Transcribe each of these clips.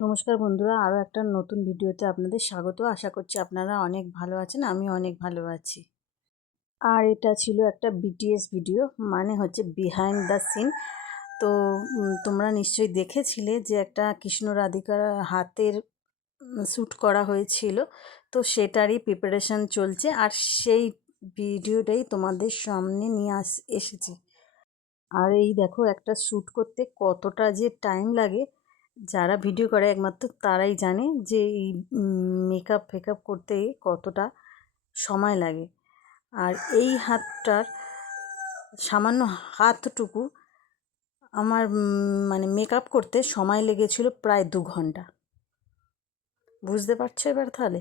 নমস্কার বন্ধুরা, আরও একটা নতুন ভিডিওতে আপনাদের স্বাগত। আশা করছি আপনারা অনেক ভালো আছেন, আমি অনেক ভালো আছি। আর এটা ছিল একটা বিটিএস ভিডিও, মানে হচ্ছে বিহাইন্ড দ্য সিন। তো তোমরা নিশ্চয়ই দেখেছিলে যে একটা কৃষ্ণ রাধিকার হাতের শ্যুট করা হয়েছিল, তো সেটারই প্রিপারেশন চলছে। আর সেই ভিডিওটাই তোমাদের সামনে নিয়ে এসেছি। আর এই দেখো, একটা শ্যুট করতে কতটা যে টাইম লাগে, যারা ভিডিও করে একমাত্র তারাই জানে যে এই মেকআপ ফেকআপ করতে কতটা সময় লাগে। আর এই হাতটার সামান্য হাতটুকু আমার মানে মেকআপ করতে সময় লেগেছিল প্রায় 2 ঘন্টা। বুঝতে পারছো এবার তাহলে?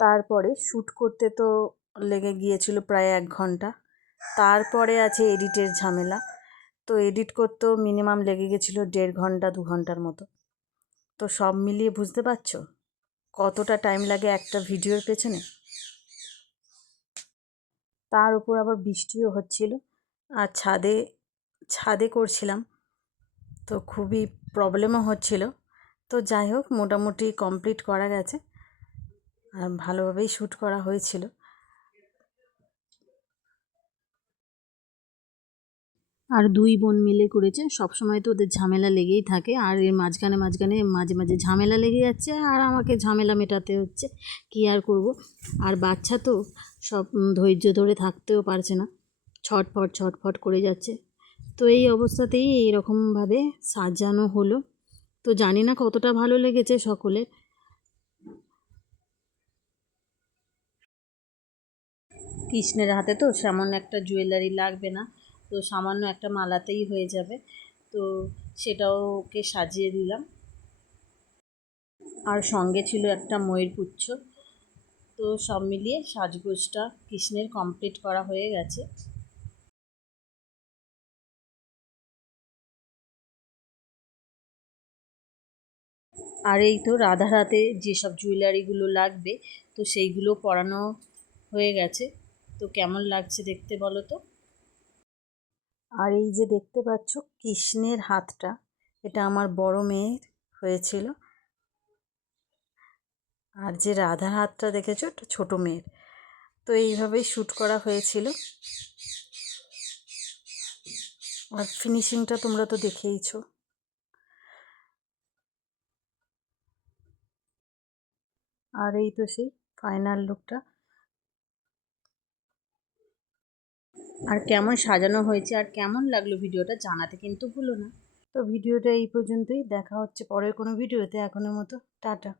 তারপরে শ্যুট করতে তো লেগে গিয়েছিল প্রায় 1 ঘন্টা। তারপরে আছে এডিটের ঝামেলা। তো এডিট করতেও মিনিমাম লেগে গেছিলো 1.5 ঘন্টা 2 ঘন্টার মতো। তো সব মিলিয়ে বুঝতে পারছো কতটা টাইম লাগে একটা ভিডিওর পেছনে। তার উপর আবার বৃষ্টিও হচ্ছিল, আর ছাদে করছিলাম, তো খুবই প্রবলেমও হচ্ছিল। তো যাই হোক, মোটামুটি কমপ্লিট করা গেছে আর ভালোভাবেই শ্যুট করা হয়েছিল। আর 2 বোন মিলে করেছে। সবসময় তো ওদের ঝামেলা লেগেই থাকে, আর এর মাঝখানে মাঝে মাঝে ঝামেলা লেগে যাচ্ছে, আর আমাকে ঝামেলা মেটাতে হচ্ছে। কী আর করব। আর বাচ্চা তো সব ধৈর্য ধরে থাকতেও পারছে না, ছটফট করে যাচ্ছে। তো এই অবস্থাতেই এইরকমভাবে সাজানো হলো। তো জানি না কতটা ভালো লেগেছে সকলের। কৃষ্ণের হাতে তো সামান্য একটা জুয়েলারি লাগবে না, তো সামান্য একটা মালাতেই হয়ে যাবে। তো সেটাও ওকে সাজিয়ে দিলাম। আর সঙ্গে ছিল একটা ময়ূরপুচ্ছ। তো সব মিলিয়ে সাজগোজটা কৃষ্ণের কমপ্লিট করা হয়ে গেছে। আর এই তো রাধার হাতে যেসব জুয়েলারিগুলো লাগবে, তো সেইগুলো পরানো হয়ে গেছে। তো কেমন লাগছে দেখতে বলো তো? আর এই যে দেখতে পাচ্ছ কৃষ্ণের হাতটা, এটা আমার বড় মেয়ের হয়েছিল। আর যে রাধার হাতটা দেখেছো, এটা ছোট মেয়ের। তো এইভাবেই শ্যুট করা হয়েছিল। আর ফিনিশিংটা তোমরা তো দেখেইছো। আর এই তো সেই ফাইনাল লুকটা। আর কেমন সাজানো হয়েছে আর কেমন লাগলো ভিডিওটা জানাতে কিন্তু ভুলো না। তো ভিডিওটা এই পর্যন্তই, দেখা হচ্ছে পরের কোনো ভিডিওতে। এখনের মতো টাটা।